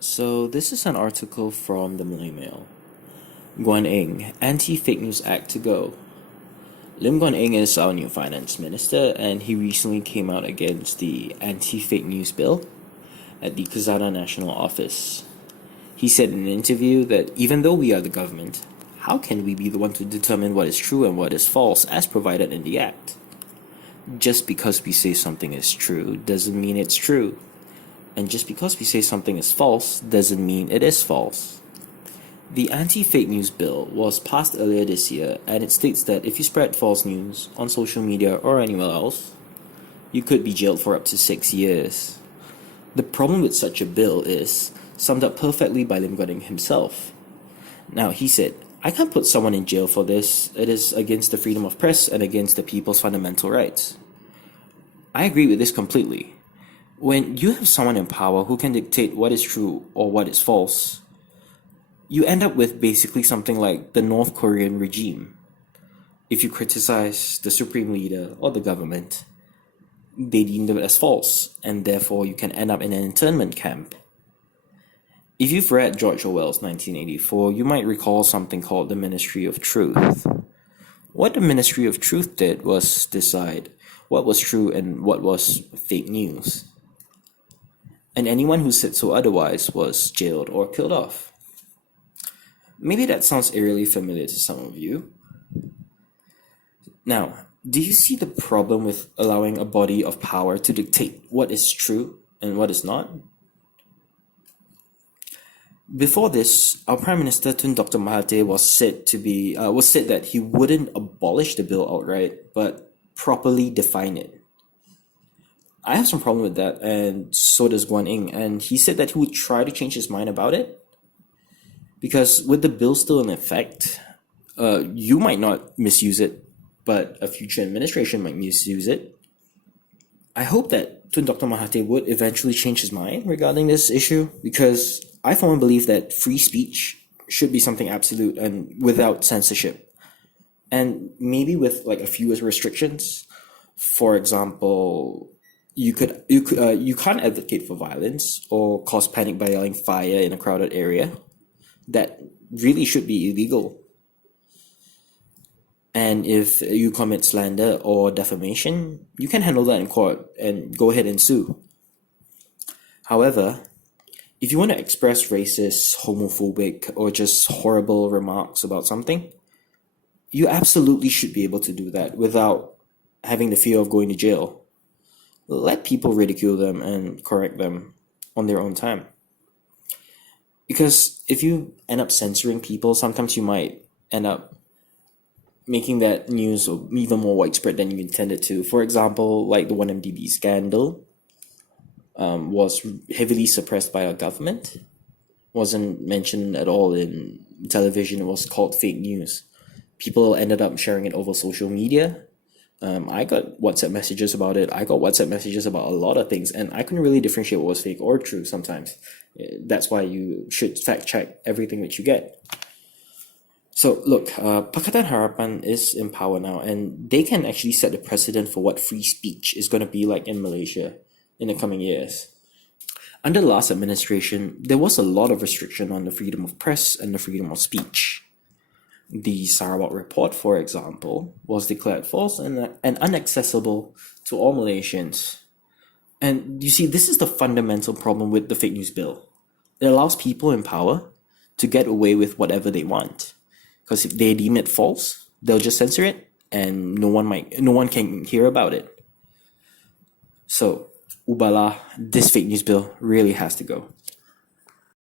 So this is an article from the Malay Mail. Guan Eng, Anti-Fake News Act to go. Lim Guan Eng is our new finance minister, and he recently came out against the anti-fake news bill at the Khazanah National Office. He said in an interview that even though we are the government, how can we be the one to determine what is true and what is false as provided in the act? Just because we say something is true doesn't mean it's true. And just because we say something is false doesn't mean it is false. The anti-fake news bill was passed earlier this year, and it states that if you spread false news on social media or anywhere else, you could be jailed for up to 6 years. The problem with such a bill is summed up perfectly by Lim Guan Eng himself. Now, he said, "I can't put someone in jail for this. It is against the freedom of press and against the people's fundamental rights." I agree with this completely. When you have someone in power who can dictate what is true or what is false, you end up with basically something like the North Korean regime. If you criticize the supreme leader or the government, they deem them as false, and therefore you can end up in an internment camp. If you've read George Orwell's 1984, you might recall something called the Ministry of Truth. What the Ministry of Truth did was decide what was true and what was fake news. And anyone who said so otherwise was jailed or killed off. Maybe that sounds eerily familiar to some of you. Now, do you see the problem with allowing a body of power to dictate what is true and what is not? Before this, our Prime Minister Tun Dr. Mahathir was said that he wouldn't abolish the bill outright, but properly define it. I have some problem with that, and so does Guan Eng, and he said that he would try to change his mind about it. Because with the bill still in effect, you might not misuse it, but a future administration might misuse it. I hope that Tun Dr. Mahathir would eventually change his mind regarding this issue, because I for one believe that free speech should be something absolute and without censorship. And maybe with like a few restrictions. For example, you can't advocate for violence or cause panic by yelling fire in a crowded area. That really should be illegal. And if you commit slander or defamation, you can handle that in court and go ahead and sue. However, if you want to express racist, homophobic, or just horrible remarks about something, you absolutely should be able to do that without having the fear of going to jail. Let people ridicule them and correct them on their own time. Because if you end up censoring people, sometimes you might end up making that news even more widespread than you intended to. For example, like the 1MDB scandal was heavily suppressed by our government. Wasn't mentioned at all in television. It was called fake news. People ended up sharing it over social media. I got WhatsApp messages about it. I got WhatsApp messages about a lot of things, and I couldn't really differentiate what was fake or true sometimes. That's why you should fact check everything which you get. So look, Pakatan Harapan is in power now, and they can actually set the precedent for what free speech is going to be like in Malaysia in the coming years. Under the last administration, there was a lot of restriction on the freedom of press and the freedom of speech. The Sarawak report, for example, was declared false and inaccessible to all Malaysians. And you see, this is the fundamental problem with the fake news bill. It allows people in power to get away with whatever they want. Because if they deem it false, they'll just censor it, and no one can hear about it. So, ubala, this fake news bill really has to go.